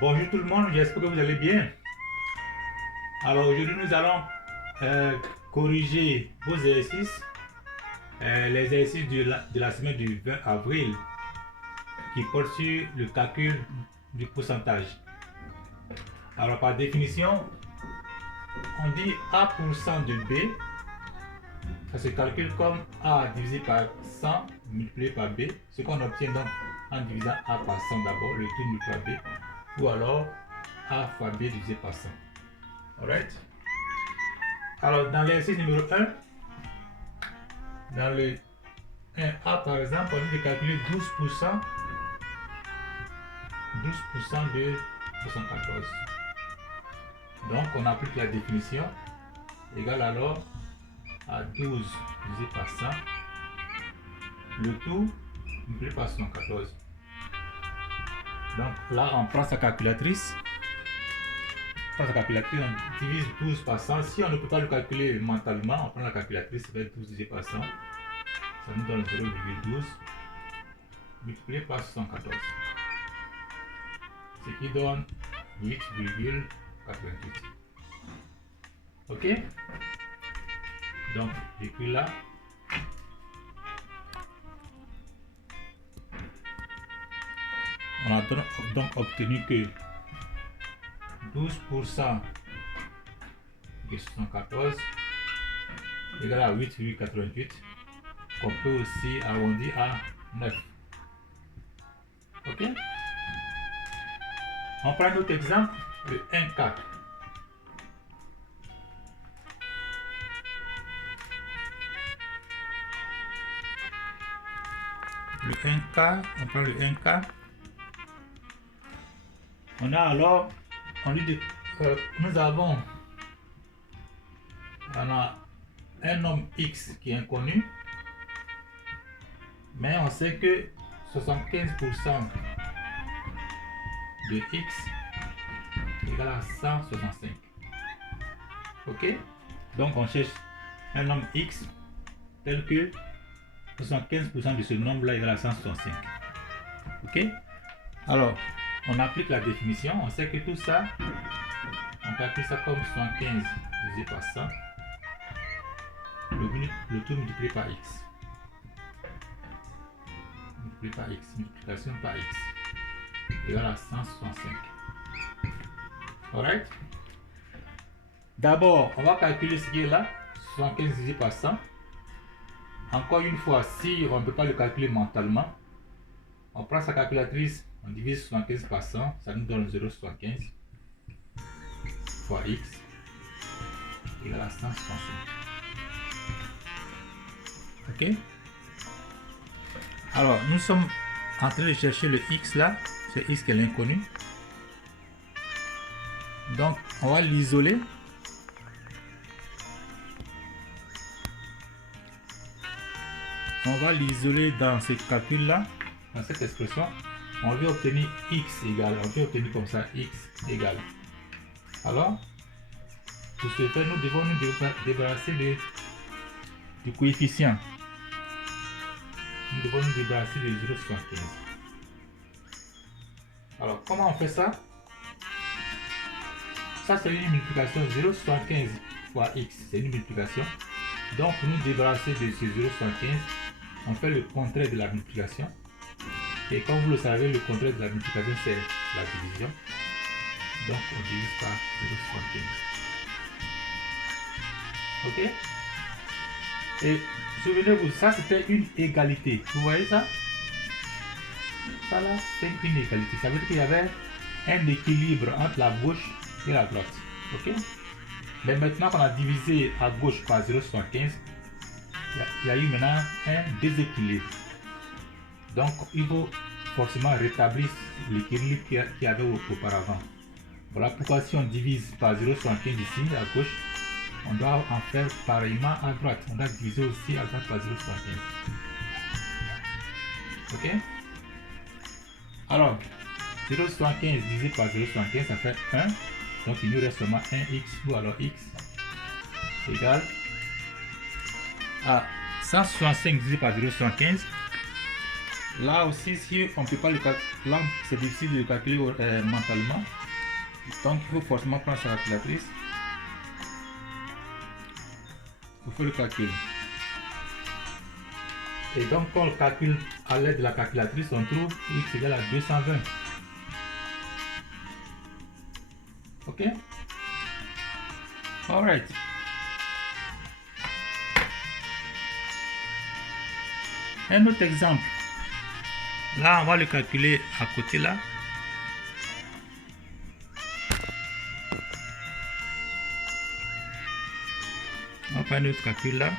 Bonjour tout le monde, j'espère que vous allez bien. Alors aujourd'hui nous allons corriger vos exercices, les exercices de la semaine du 20 avril qui portent sur le calcul du pourcentage. Alors par définition, on dit A% de B, ça se calcule comme A divisé par 100 multiplié par B, ce qu'on obtient donc en divisant A par 100 d'abord, le tout multiplié par B, ou alors A fois B divisé par 100. Alright? Alors dans l'exercice numéro 1, dans le 1A par exemple, on dit de calculer 12% de 74. Donc on applique la définition égale alors à 12 divisé par 100, le tout multiplié par 74. Donc là on prend sa calculatrice, on divise 12 par 100. Si on ne peut pas le calculer mentalement, on prend la calculatrice, ça fait 12 divisé par 100, ça nous donne 0,12 multiplié par 74, ce qui donne 8,88. Ok? Donc j'écris là. On a donc obtenu que 12% de 74 égale à 8,88, qu'on peut aussi arrondir à 9. Ok? On prend notre exemple, le 1K. Le 1K, on prend le 1K. On a alors, nous avons un nombre X qui est inconnu, mais on sait que 75% de X égale à 165. Ok? Donc on cherche un nombre X tel que 75% de ce nombre-là égale à 165. Ok? Alors, on applique la définition, on sait que tout ça, on calcule ça comme 75 divisé par 100, le tout multiplié par X. Multiplié par X, multiplication par X, égale à 165. Alright? D'abord, on va calculer ce qui est là, 75 divisé par 100. Encore une fois, si on ne peut pas le calculer mentalement, on prend sa calculatrice, on divise 75 par 100, ça nous donne 0,75 fois X égale à 165. Ok? Alors, nous sommes en train de chercher le X là, c'est X qui est l'inconnu. Donc, on va l'isoler. On va l'isoler dans ce calcul là, dans cette expression. On veut obtenir X égale, on veut obtenir comme ça X égale. Alors, pour ce faire, nous devons nous débarrasser du coefficient. Nous devons nous débarrasser de 0,75. Alors, comment on fait ça? Ça, c'est une multiplication. 0,75 fois X, c'est une multiplication. Donc, pour nous débarrasser de ce 0,75, on fait le contraire de la multiplication. Et comme vous le savez, le contraire de la multiplication, c'est la division. Donc, on divise par 0,75. Ok? Et souvenez-vous, ça c'était une égalité. Vous voyez ça? Ça là, c'est une égalité. Ça veut dire qu'il y avait un équilibre entre la gauche et la droite. Ok? Mais maintenant qu'on a divisé à gauche par 0,75, il y a eu maintenant un déséquilibre. Donc, il faut forcément rétablir l'équilibre qu'il y avait auparavant. Voilà pourquoi si on divise par 0,75 ici à gauche, on doit en faire pareillement à droite. On doit diviser aussi à droite par 0,75. Ok? Alors, 0,75 divisé par 0,75, ça fait 1. Donc, il nous reste seulement 1x ou alors x égale à 165 divisé par 0,75. Là aussi, si on ne peut pas le calculer, là c'est difficile de le calculer mentalement. Donc il faut forcément prendre sa calculatrice. Il faut le calculer. Et donc quand on le calcule à l'aide de la calculatrice, on trouve x égale à 220. Ok? Alright. Un autre exemple. Là, on va le calculer à côté là. On va faire un autre calcul là.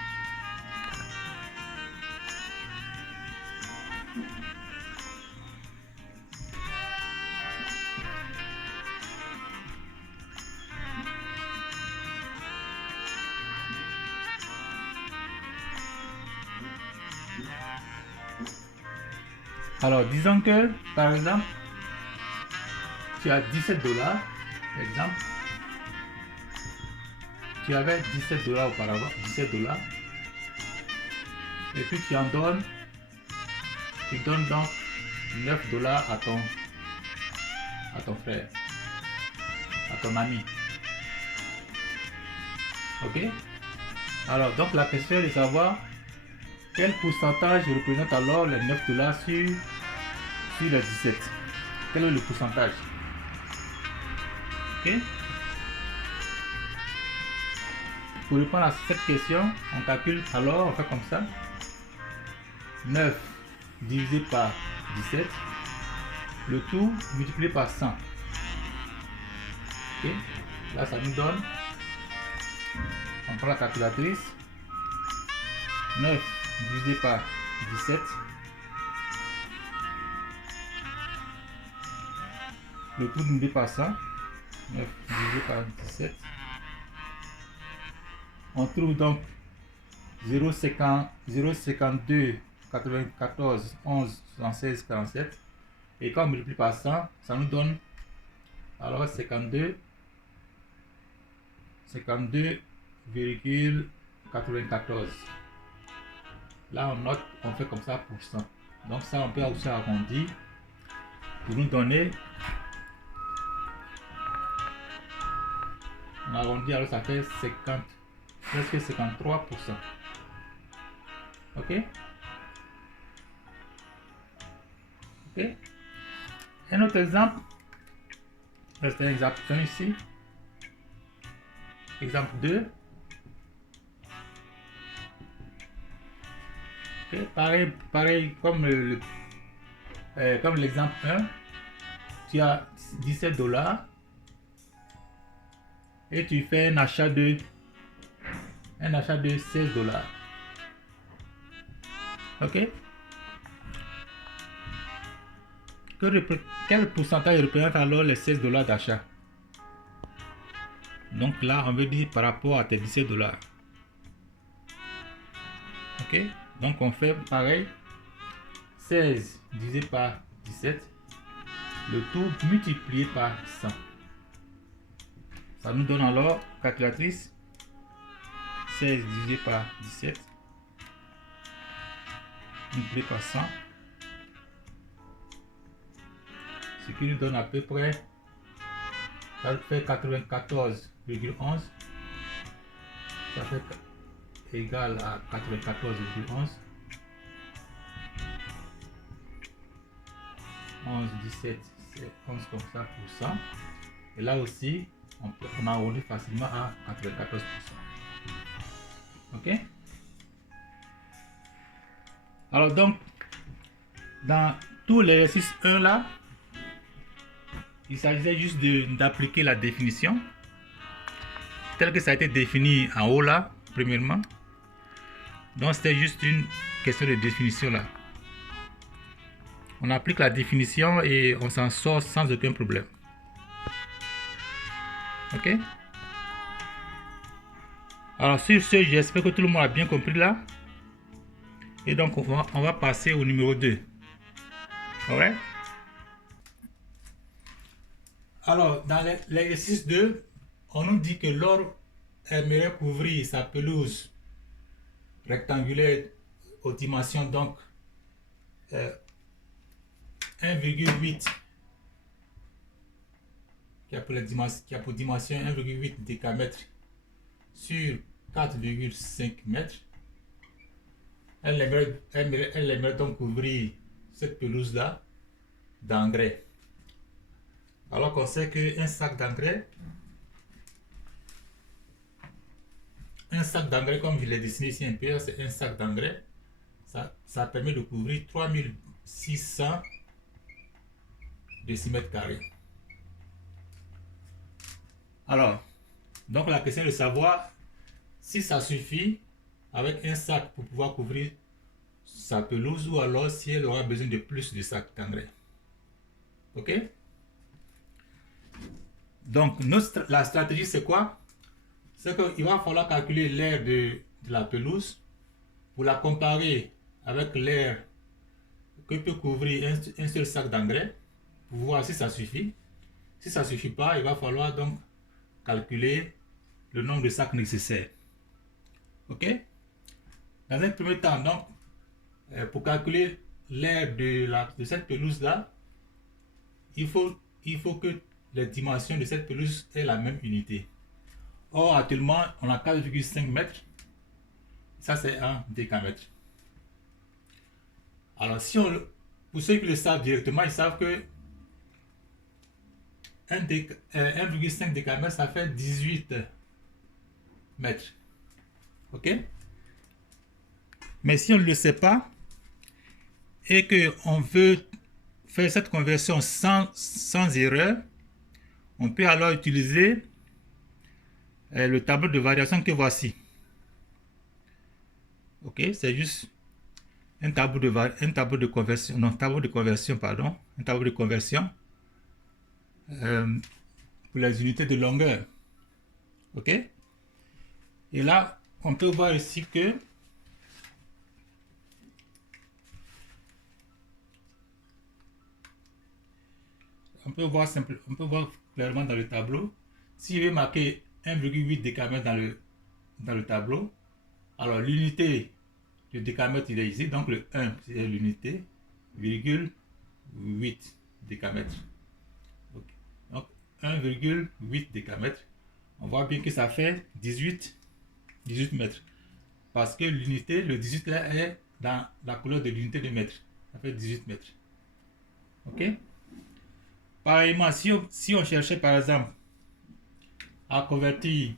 Alors, disons que, par exemple, tu as 17 $, exemple. Tu avais 17 $ auparavant, 17 $. Et puis tu donnes donc 9 $ à ton frère, à ton ami. Ok? Alors, donc la question est de savoir quel pourcentage représente alors les 9 $ sur les 17. Quel est le pourcentage? Ok? Pour répondre à cette question, on calcule, alors on fait comme ça. 9 divisé par 17, le tout multiplié par 100. Ok? Là, ça nous donne, on prend la calculatrice, 9 divisé par 17, le tout multiplié par 100, 9 divisé par 17. On trouve donc 0,52, 94, 11, 76, 47. Et quand on multiplie par 100, ça nous donne alors 52,94. Là, on note, on fait comme ça pour 100. Donc ça, on peut aussi arrondir pour nous donner. On arrondit, alors ça fait 50. Presque 53%. Ok? Ok? Un autre exemple. C'est un exemple 1 ici. Exemple 2. Ok? Pareil comme l'exemple 1. Tu as 17 $ et tu fais un achat de 16 $. Ok? Quel pourcentage représente alors les 16 $ d'achat? Donc là, on veut dire par rapport à tes 17 $. Ok? Donc on fait pareil. 16 divisé par 17. Le tout multiplié par 100. Ça nous donne alors, calculatrice, 16 divisé par 17 multiplié par 100, ce qui nous donne à peu près, ça fait 94,11, ça fait égal à 94,11, 11, 17, c'est 11 comme ça pour 100, et là aussi, on arrondit facilement à 94%. Ok? Alors donc, dans tout l'exercice 1 là, il s'agissait juste d'appliquer la définition telle que ça a été défini en haut là, premièrement. Donc c'était juste une question de définition là. On applique la définition et on s'en sort sans aucun problème. Ok? Alors sur ce, j'espère que tout le monde a bien compris là. Et donc on va passer au numéro 2. Alright? Alors dans l'exercice 2, on nous dit que l'or aimerait couvrir sa pelouse rectangulaire aux dimensions donc 1,8 qui a pour dimension 1,8 décamètre sur 4,5 mètres. Elle aimerait donc couvrir cette pelouse-là d'engrais. Alors qu'on sait qu'un sac d'engrais, comme je l'ai dessiné ici un peu, c'est un sac d'engrais. Ça permet de couvrir 3600 décimètres carrés. Alors, donc la question est de savoir si ça suffit avec un sac pour pouvoir couvrir sa pelouse ou alors si elle aura besoin de plus de sacs d'engrais. Ok? Donc, la stratégie, c'est quoi? C'est qu'il va falloir calculer l'aire de la pelouse pour la comparer avec l'aire que peut couvrir un seul sac d'engrais pour voir si ça suffit. Si ça ne suffit pas, il va falloir donc calculer le nombre de sacs nécessaires. Ok? Dans un premier temps, donc, pour calculer l'aire de cette pelouse-là, il faut que les dimensions de cette pelouse aient la même unité. Or, actuellement, on a 4,5 mètres. Ça, c'est un décamètre. Alors, pour ceux qui le savent directement, ils savent que 1,5 décamètre, ça fait 18 mètres. Ok? Mais si on ne le sait pas et qu'on veut faire cette conversion sans erreur, on peut alors utiliser le tableau de variation que voici. Ok, c'est juste un tableau de conversion pour les unités de longueur. Ok, et là on peut voir ici que on peut voir clairement dans le tableau. Si je vais marquer 1,8 décamètre dans le tableau, alors l'unité de décamètre il est ici, donc le 1 c'est l'unité, virgule 8 décamètre. Okay. Donc 1,8 décamètre, on voit bien que ça fait 18 mètres. Parce que l'unité, le 18 là est dans la couleur de l'unité de mètre. Ça fait 18 mètres. Ok? Pareillement, si on cherchait par exemple à convertir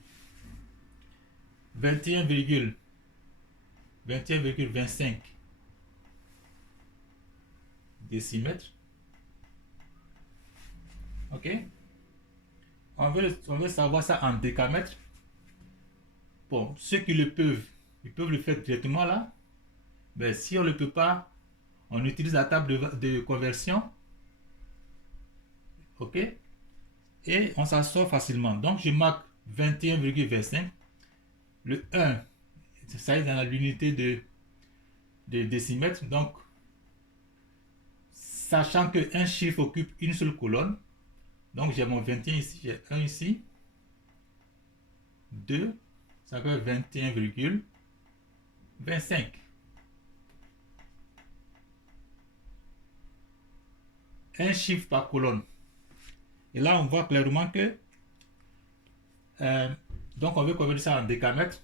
21,25 décimètres, ok, on veut savoir ça en décamètres. Bon, ceux qui le peuvent, ils peuvent le faire directement là. Mais si on ne le peut pas, on utilise la table de conversion, ok, et on s'en sort facilement. Donc je marque 21,25. Le 1, ça est dans l'unité de décimètre. Donc, sachant qu'un chiffre occupe une seule colonne, donc j'ai mon 21 ici, j'ai 1 ici, 2, ça fait 21,25. Un chiffre par colonne. Et là, on voit clairement que donc on veut convertir ça en décamètre.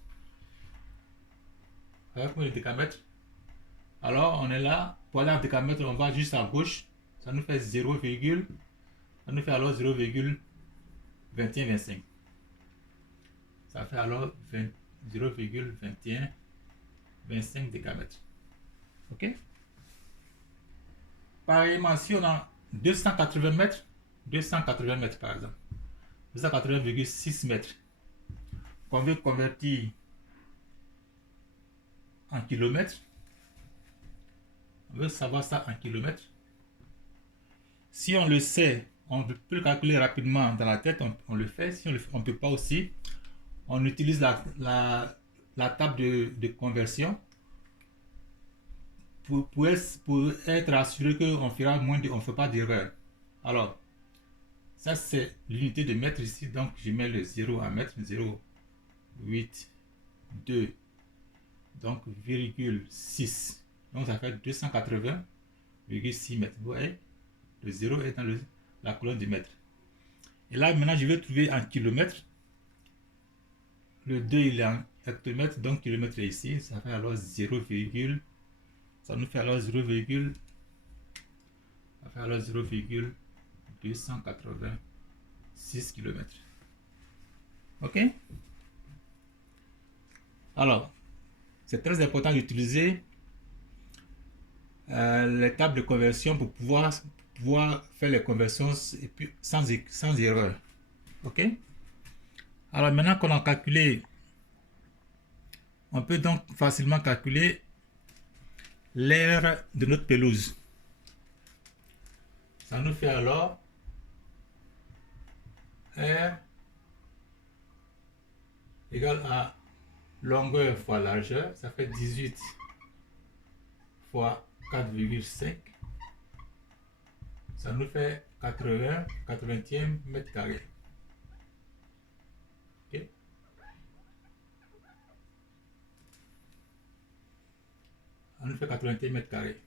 Avec le décamètre. Alors on est là, pour aller en décamètre, on va juste à gauche. Ça nous fait 0, ça nous fait alors 0,2125. Ça fait alors 0,2125 décamètres. Ok? Pareillement, si on a 280 mètres par exemple, 280,6 mètres, qu'on veut convertir en kilomètres, on veut savoir ça en kilomètres. Si on le sait, on peut le calculer rapidement dans la tête, on le fait. Si on ne peut pas aussi, on utilise la table de conversion pour être assuré qu'on fera on ne fait pas d'erreur. Alors, ça c'est l'unité de mètre ici, donc je mets le 0 à mètre, 0,82, donc virgule 6. Donc ça fait 280,6 mètres. Vous voyez, Le 0 est dans la colonne du mètre. Et là, maintenant, je vais trouver en kilomètres. Le 2, il est en hectomètres, donc kilomètre est ici. Ça fait alors 0, ça nous fait alors 0,286 km. Ok? Alors, c'est très important d'utiliser les tables de conversion pour pouvoir faire les conversions et puis sans erreur. Ok? Alors maintenant qu'on a calculé, on peut donc facilement calculer l'aire de notre pelouse. Ça nous fait alors R égale à longueur fois largeur, ça fait 18 fois 4,5. Ça nous fait 80e mètre carré. Ok? Ça nous fait 80e mètre carré.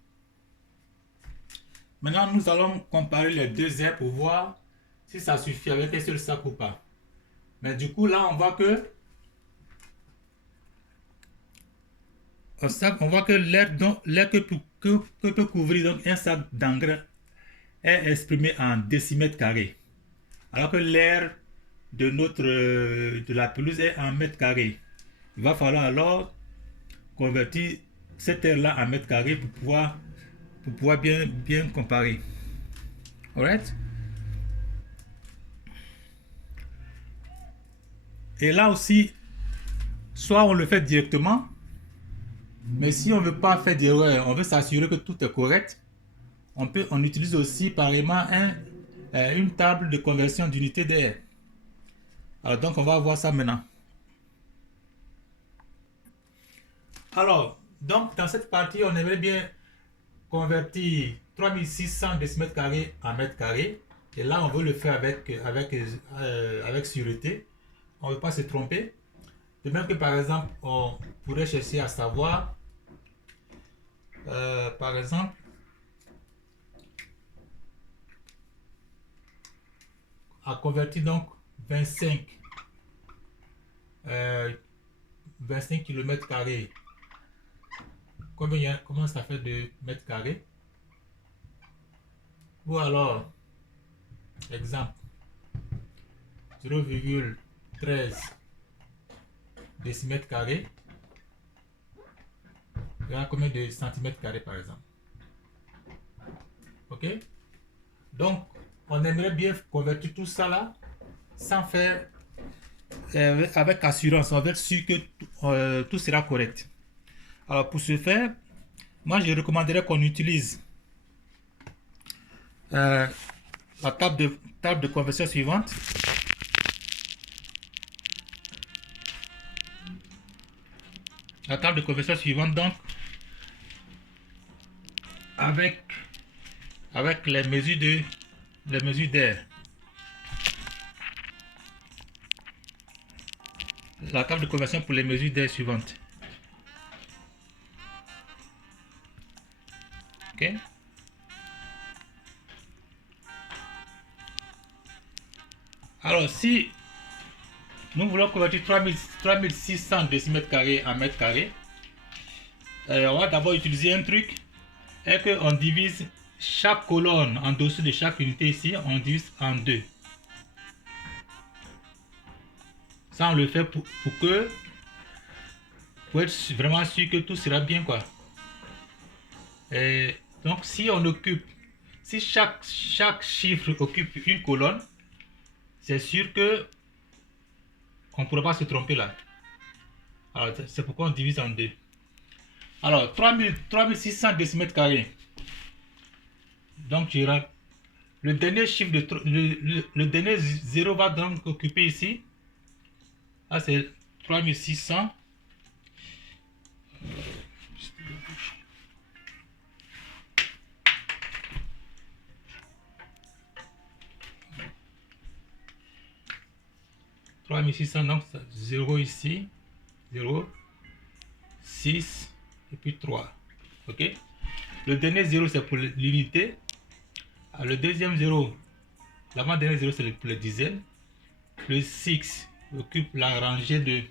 Maintenant, nous allons comparer les deux aires pour voir si ça suffit avec un seul sac ou pas. Mais du coup, là, on voit que l'air que peut couvrir donc un sac d'engrais est exprimé en décimètres carrés. Alors que l'air de la pelouse est en mètres carrés. Il va falloir alors convertir cette aire-là en mètres carrés pour pouvoir bien comparer. Alright? Et là aussi, soit on le fait directement, mais si on ne veut pas faire d'erreur, on veut s'assurer que tout est correct, on utilise aussi pareillement une table de conversion d'unité d'air. Alors donc on va voir ça maintenant. Alors, donc dans cette partie, on aimerait bien convertir 3600 décimètres carrés en mètres carrés. Et là, on veut le faire avec sûreté. On ne veut pas se tromper. De même que par exemple, on pourrait chercher à savoir, par exemple, à convertir donc 25 km carrés. Comment ça fait de mètres carrés? Ou alors, exemple, 0,13 décimètres carrés. Il y a combien de centimètres carrés par exemple? Ok? Donc, on aimerait bien convertir tout ça là sans faire avec assurance. On veut être sûr que tout sera correct. Alors, pour ce faire, moi je recommanderais qu'on utilise la table de conversion suivante. La table de conversion suivante, donc, avec les mesures d'air. La table de conversion pour les mesures d'air suivantes. Ok? Alors, si nous voulons convertir 3600 décimètres carrés en mètres carrés, on va d'abord utiliser un truc, et qu'on divise chaque colonne en dessous de chaque unité ici, on divise en deux. Ça, on le fait pour être vraiment sûr que tout sera bien, quoi. Et donc, si chaque chiffre occupe une colonne, c'est sûr que on ne pourra pas se tromper là. Alors, c'est pourquoi on divise en deux. Alors, 3600 décimètres carrés. Donc, le dernier chiffre le dernier 0 va donc occuper ici. Là, c'est 3600. Donc 0 ici, 0, 6 et puis 3. Ok? Le dernier 0 c'est pour l'unité. Le deuxième 0, l'avant-dernier 0, c'est le dizaine. Le 6 occupe la rangée de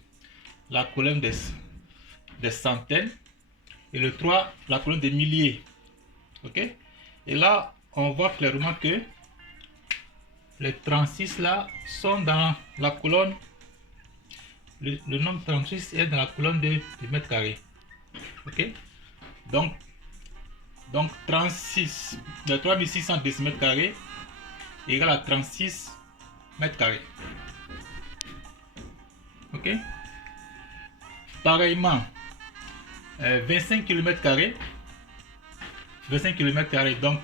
la colonne des centaines. Et le 3, la colonne des milliers. Ok? Et là, on voit clairement que les 36 là sont dans la colonne. Le nombre 36 est dans la colonne de mètres carrés. Ok? Donc 36 de 3600 décimètres carrés égale à 36 mètres carrés. Ok? Pareillement, 25 km carrés. 25 km carrés, donc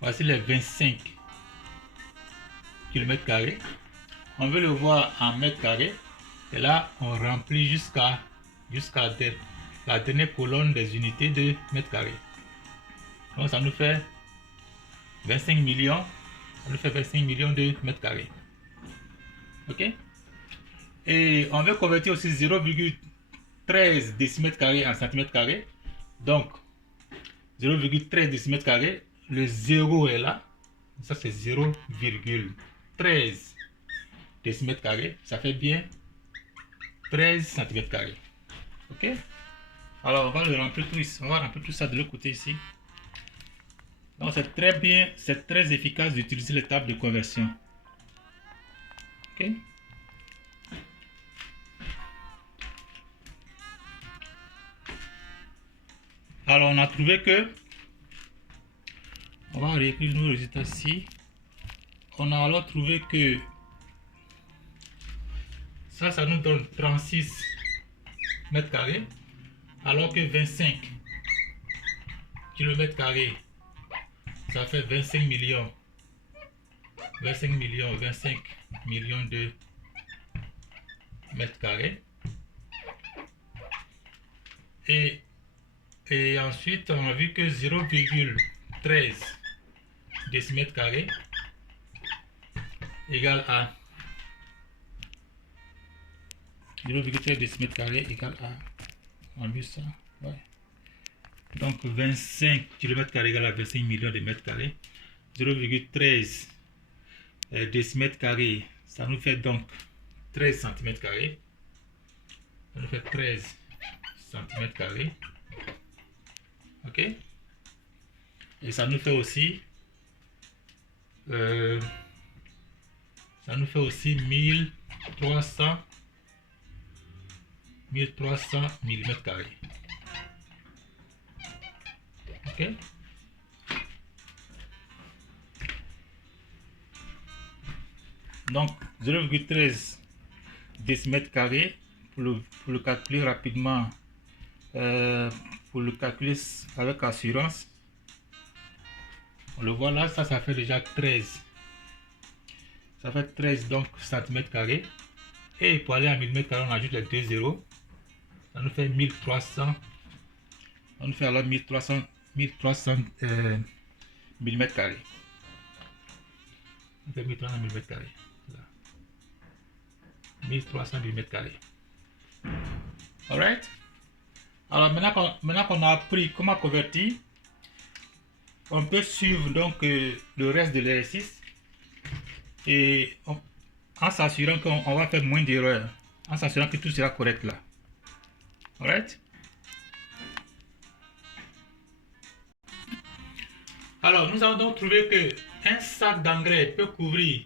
voici les 25 km carrés. On veut le voir en mètres carrés. Et là, on remplit jusqu'à la dernière colonne des unités de mètres carrés. Donc ça nous fait 25 millions. Ça nous fait 25 millions de mètres carrés. Ok? Et on veut convertir aussi 0,13 décimètres carrés en centimètres carrés. Donc 0,13 décimètres carrés. Le 0 est là. Ça c'est 0,13 décimètres carrés. Ça fait bien 13 cm carrés. Ok? Alors on va le remplir tout ici. On va remplir tout ça de l'autre côté ici. Donc c'est très bien, c'est très efficace d'utiliser les tables de conversion. Ok? Alors on a trouvé que, on va réécrire nos résultats ici. On a alors trouvé que ça nous donne 36 mètres carrés, alors que 25 km carrés, ça fait 25 millions. 25 millions de mètres carrés. Et ensuite, on a vu que 0,13 décimètres carrés égale à 0,13 décimètres carrés égale à, on a vu ça, ouais. Donc 25 km carrés égale à 25 millions de mètres carrés. 0,13 décimètres carrés, ça nous fait donc 13 cm carrés. Ça nous fait 13 cm carrés. Ok? Et ça nous fait aussi 1300 mm carrés. Ok? Donc 0,13 décimètres carrés, pour le calculer rapidement, pour le calculer avec assurance, on le voit là, ça fait déjà 13. Ça fait 13 donc centimètres carrés. Et pour aller en millimètres carrés, on ajoute les deux zéros. Ça nous fait 1300. On nous fait alors 1300 millimètres carrés. On fait 1300 millimètres carrés. 1300 mm². Alright? Alors maintenant qu'on a appris comment convertir, on peut suivre donc le reste de l'exercice et en s'assurant qu'on va faire moins d'erreurs, en s'assurant que tout sera correct là. Alright? Alors nous avons donc trouvé que un sac d'engrais peut couvrir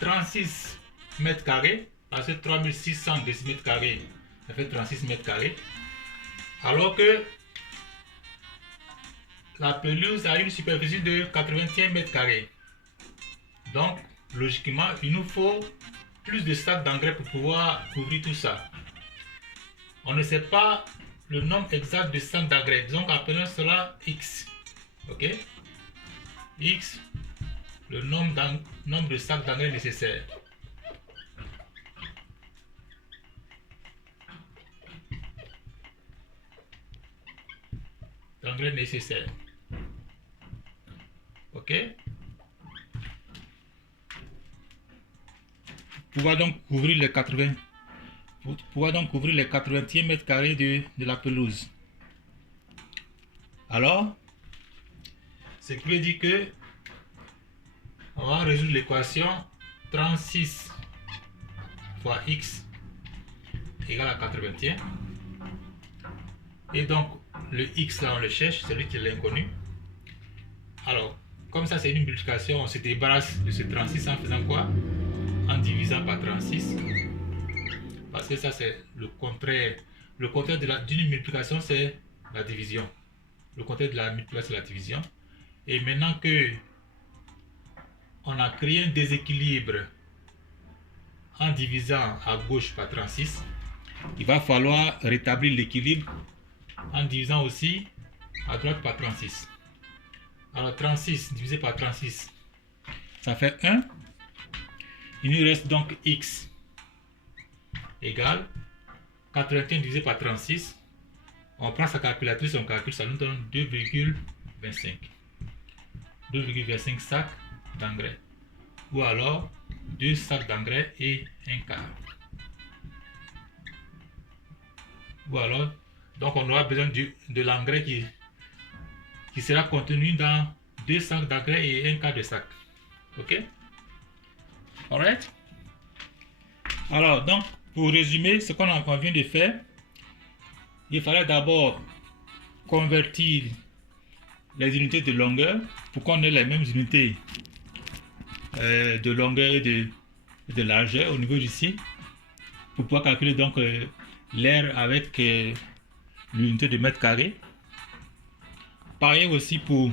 36 mètres carrés, parce que 3600 décimètres carrés, ça fait 36 mètres carrés. Alors que la pelouse a une superficie de 81 mètres carrés. Donc, logiquement, il nous faut plus de sacs d'engrais pour pouvoir couvrir tout ça. On ne sait pas le nombre exact de sacs d'engrais. Disons qu'appelons cela X. Ok? X, le nombre de sacs d'engrais nécessaires. D'engrais nécessaires. Ok? Pour pouvoir donc couvrir les 80. Pour pouvoir donc couvrir les 81 mètres carrés de la pelouse. Alors, ce qui veut dire que on va résoudre l'équation 36 fois x égale à 81. Et donc, le x là, on le cherche, celui qui est l'inconnu. Alors, comme ça, c'est une multiplication, on se débarrasse de ce 36 en faisant quoi? En divisant par 36. Parce que ça, c'est le contraire. Le contraire d'une multiplication, c'est la division. Le contraire de la multiplication, c'est la division. Et maintenant que on a créé un déséquilibre en divisant à gauche par 36, il va falloir rétablir l'équilibre en divisant aussi à droite par 36. Alors 36 divisé par 36, ça fait 1. Il nous reste donc x égale 81 divisé par 36. On prend sa calculatrice, on calcule, ça nous donne 2,25. 2,25 sacs d'engrais. Ou alors 2 sacs d'engrais et un quart. Ou alors, donc on aura besoin de l'engrais qui sera contenu dans 2 sacs d'engrais et un quart de sac. Ok? Alright? Alors, donc, pour résumer ce qu'on vient de faire, il fallait d'abord convertir les unités de longueur pour qu'on ait les mêmes unités de longueur et de largeur au niveau d'ici, pour pouvoir calculer donc l'air avec l'unité de mètre carré. Pareil aussi pour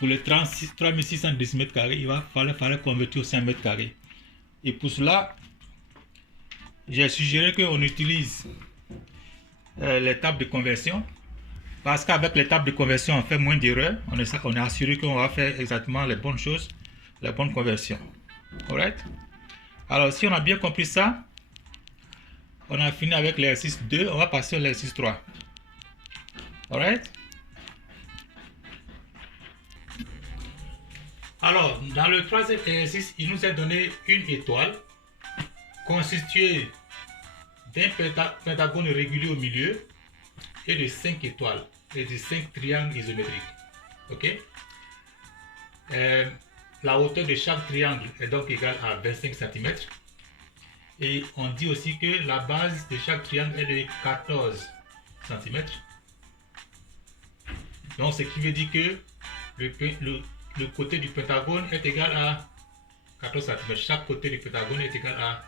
les 3600 décimètres carrés, il va falloir convertir aussi en mètre carré. Et pour cela, j'ai suggéré qu'on utilise les tables de conversion, parce qu'avec les tables de conversion, on fait moins d'erreurs. On est assuré qu'on va faire exactement les bonnes choses, les bonnes conversions. Alright? Alors, si on a bien compris ça, on a fini avec l'exercice 2, on va passer à l'exercice 3. Alright? Alors, dans le troisième exercice, il nous est donné une étoile constituée d'un pentagone régulier au milieu et de 5 étoiles et de 5 triangles isométriques. Ok? La hauteur de chaque triangle est donc égale à 25 cm. Et on dit aussi que la base de chaque triangle est de 14 cm. Donc, ce qui veut dire que le côté du pentagone est égal à 14 cm. Chaque côté du pentagone est égal à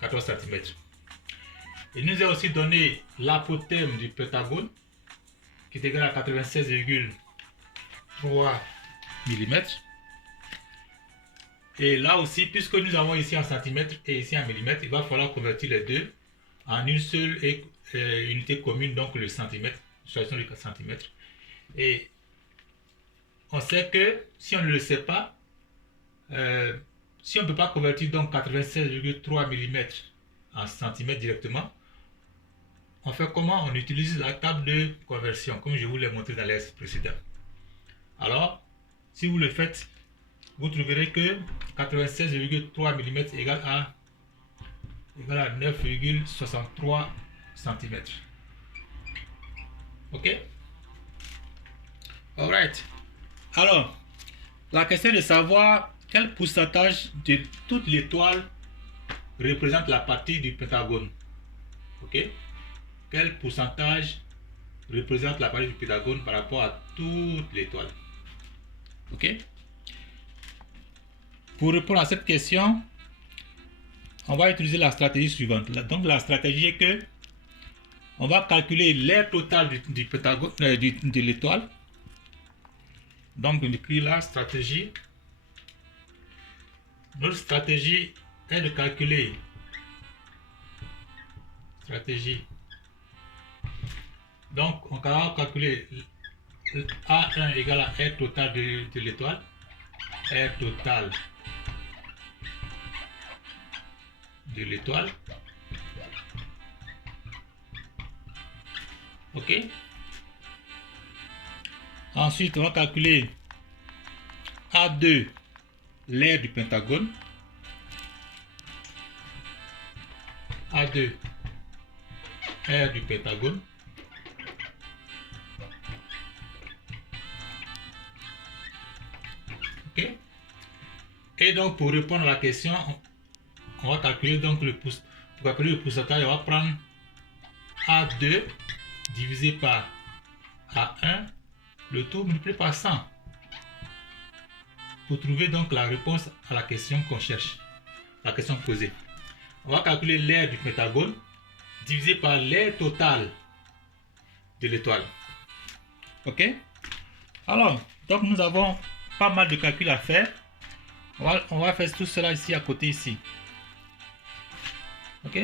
14 cm. Il nous a aussi donné l'apothème du pentagone qui est égal à 96,3 mm. Et là aussi, puisque nous avons ici en centimètres et ici en millimètres, il va falloir convertir les deux en une seule unité commune, donc le centimètre, choisissons le centimètre. Et on sait que si on ne le sait pas, si on ne peut pas convertir donc 96,3 mm en centimètres directement, on fait comment? On utilise la table de conversion, comme je vous l'ai montré dans l'exercice précédent. Alors, si vous le faites, vous trouverez que 96,3 mm égale à 9,63 cm. Ok? Alright. Alors, la question est de savoir quel pourcentage de toute l'étoile représente la partie du pentagone. Ok? Quel pourcentage représente la partie du pentagone par rapport à toute l'étoile. Ok? Pour répondre à cette question, on va utiliser la stratégie suivante. Donc la stratégie est que on va calculer l'aire totale du pentagone, de l'étoile. Donc on écrit la stratégie. Notre stratégie est de calculer donc on va calculer A1 égale à R total de l'étoile. R total de l'étoile. Ok. Ensuite, on va calculer A2, l'aire du pentagone. A2, aire du pentagone. Ok. Et donc pour répondre à la question, on va calculer donc pour calculer le pourcentage, on va prendre A2 divisé par A1, le tout multiplié par 100. Pour trouver donc la réponse à la question qu'on cherche, la question posée. On va calculer l'aire du pentagone divisé par l'aire totale de l'étoile. Ok? Alors, donc nous avons pas mal de calculs à faire. On va faire tout cela ici à côté ici. Ok?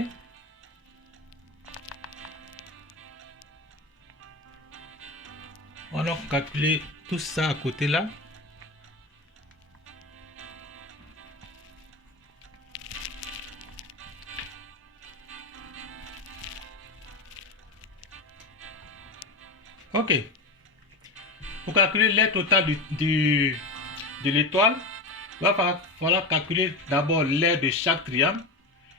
On va donc calculer tout ça à côté là. Ok. Pour calculer l'aire totale de l'étoile, il va falloir calculer d'abord l'aire de chaque triangle.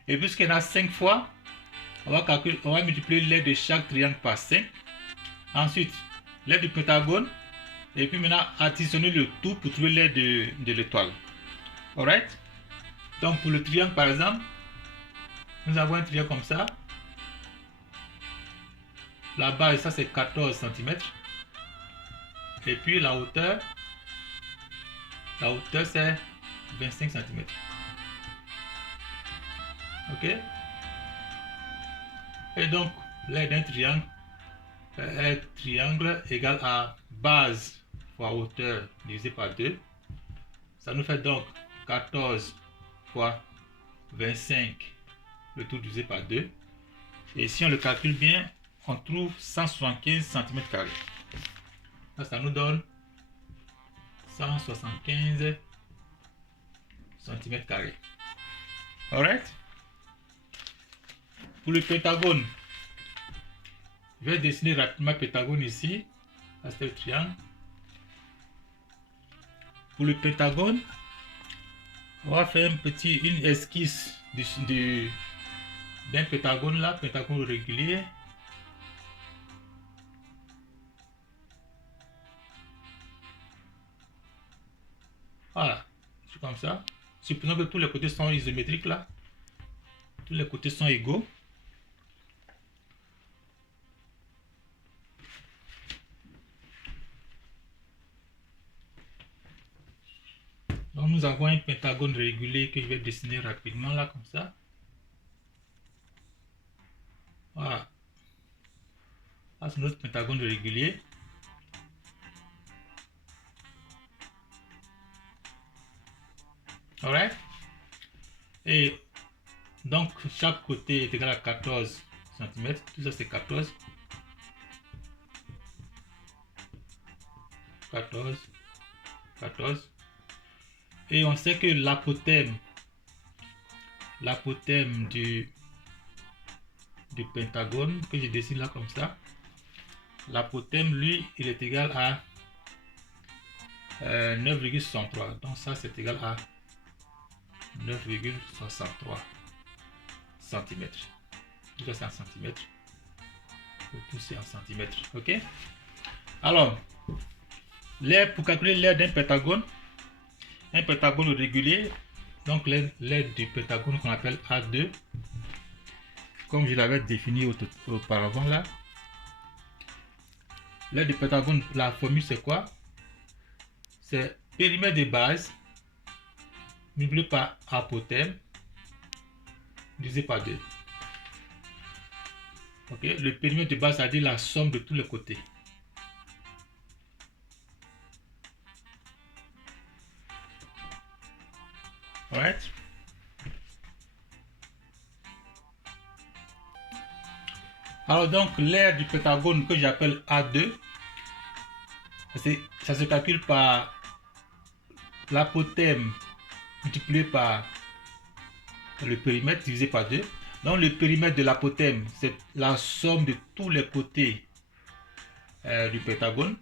Et puisqu'il y en a 5 fois, on va multiplier l'aire de chaque triangle par 5. Ensuite, l'aire du pentagone. Et puis maintenant, additionner le tout pour trouver l'aire de l'étoile. Alright? Donc pour le triangle par exemple, nous avons un triangle comme ça. La base, ça c'est 14 cm. Et puis la hauteur c'est 25 cm. Ok? Et donc l'aire d'un triangle est triangle égal à base fois hauteur divisé par 2. Ça nous fait donc 14 fois 25, le tout divisé par 2. Et si on le calcule bien, on trouve 175 cm². Ça nous donne 175 cm². Alright? Pour le pentagone, je vais dessiner rapidement le pentagone ici. Ça c'est le triangle. Pour le pentagone, on va faire une esquisse d'un pentagone là, pentagone régulier. Voilà, c'est comme ça. Supposons que tous les côtés sont isométriques là. Tous les côtés sont égaux. Donc nous avons un pentagone régulier que je vais dessiner rapidement là comme ça. Voilà. Ça c'est notre pentagone régulier. Alright? Et donc chaque côté est égal à 14 cm. Tout ça c'est 14. 14. 14. Et on sait que l'apothème du pentagone que je dessine là comme ça, l'apothème lui il est égal à 9,63. Donc ça c'est égal à 9,63 cm. Tout ça c'est en centimètres. Tout c'est en centimètres. Ok? Alors, pour calculer l'aire d'un pentagone, un pentagone régulier, donc l'aire du pentagone qu'on appelle A2, comme je l'avais défini auparavant là. L'aire du pentagone, la formule c'est quoi? C'est périmètre de base multiplié par apothème divisé par 2. Ok, le périmètre de base, c'est-à-dire la somme de tous les côtés. Alright. Alors donc l'aire du pentagone que j'appelle A2, ça se calcule par l'apothème multiplié par le périmètre divisé par 2. Donc le périmètre de l'apothème, c'est la somme de tous les côtés du pentagone.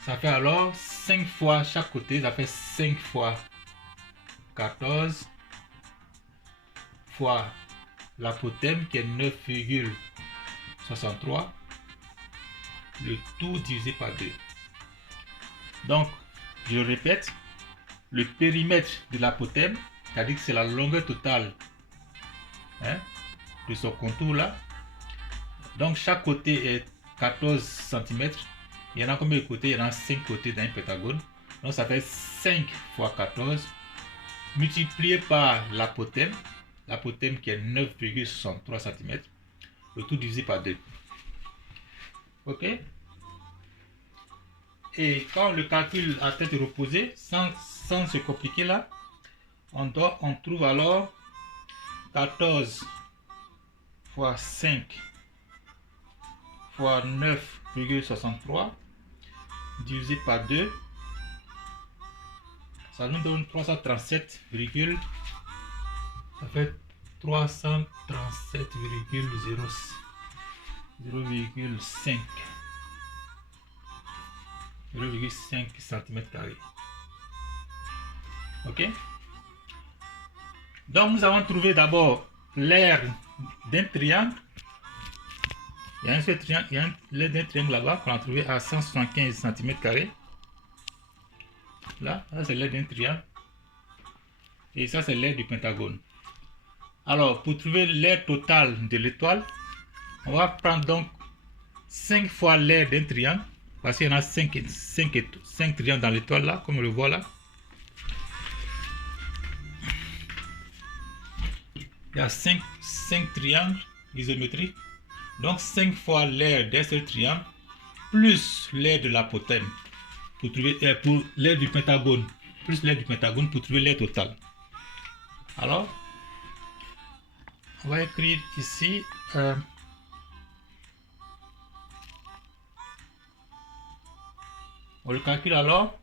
Ça fait alors 5 fois chaque côté, ça fait 5 fois 14 fois l'apothème qui est 9,63, le tout divisé par 2. Donc, je répète, le périmètre de l'apothème, c'est-à-dire que c'est la longueur totale, hein, de son contour là. Donc chaque côté est 14 cm. Il y en a combien de côtés? Il y en a 5 côtés dans un pentagone. Donc ça fait 5 fois 14 multiplié par l'apothème. L'apothème qui est 9,63 cm. Le tout divisé par 2. Ok? Et quand le calcul à tête reposée, sans se compliquer là, on trouve alors 14 fois 5 fois 9,63 divisé par 2, ça nous donne 337,5. Ça fait 0,5 cm². Ok? Donc nous avons trouvé d'abord l'aire d'un triangle. Il y a un seul triangle, il y a l'aire d'un triangle là-bas qu'on a trouvé à 175 cm². Là, ça c'est l'aire d'un triangle. Et ça c'est l'aire du pentagone. Alors, pour trouver l'aire totale de l'étoile, on va prendre donc 5 fois l'aire d'un triangle. Parce qu'il y en a 5 triangles dans l'étoile là, comme on le voit là. Il y a 5 triangles isométriques. Donc 5 fois l'aire d'un seul triangle, plus l'aire de l'apothème, pour trouver pour l'aire du pentagone, plus l'aire du pentagone pour trouver l'aire totale. Alors, on va écrire ici on le calcule alors.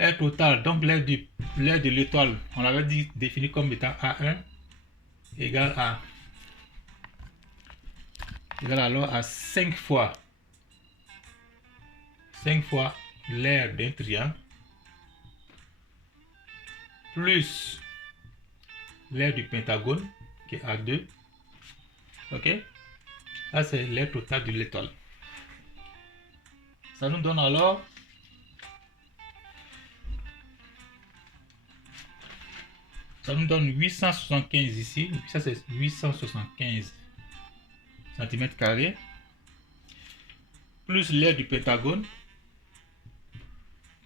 L'aire totale, donc l'aire de l'étoile, on l'avait dit défini comme étant A1 égale alors à 5 fois l'aire d'un triangle plus l'aire du pentagone qui est A2. Ok, là c'est l'aire totale de l'étoile. Ça nous donne alors ça nous donne 875 ici. Ça c'est 875 cm², plus l'aire du pentagone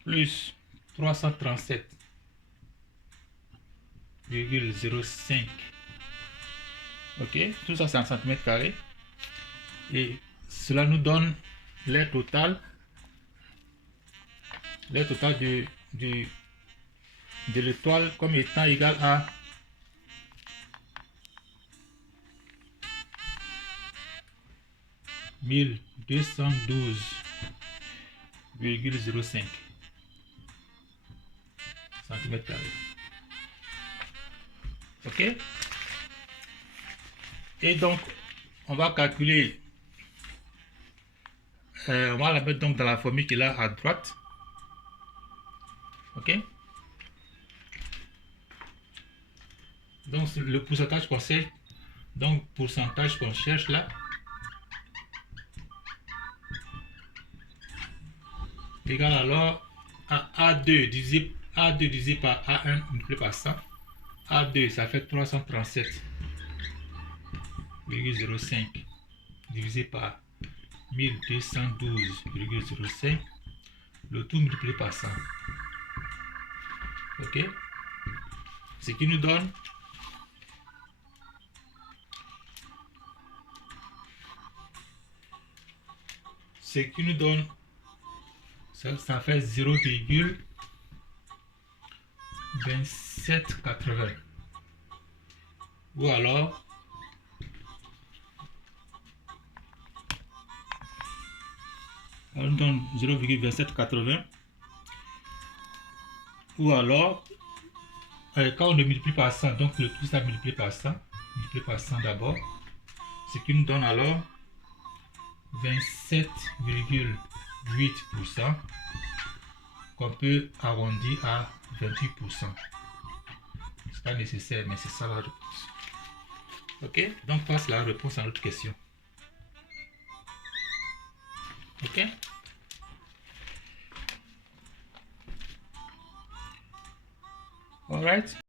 plus 337,05. Ok, tout ça c'est en cm². Et cela nous donne l'aire totale de l'étoile comme étant égal à 1212,05 cm². Ok, et donc on va calculer, on va la mettre donc dans la formule qui est là à droite. Ok, donc le pourcentage qu'on cherche, là égale alors à A2 divisé par A1 multiplié par 100. A2 ça fait 337,05 divisé par 1212,05, le tout multiplié par 100. Ok, ce qui nous donne ça fait 0,2780, ou alors on donne 0,2780, ou alors quand on le multiplie par 100, donc le tout ça multiplié par 100 d'abord, ce qui nous donne alors 27,8%, qu'on peut arrondir à 28%. C'est pas nécessaire, mais c'est ça la réponse. Ok, donc passe la réponse à notre question. Ok, Alright?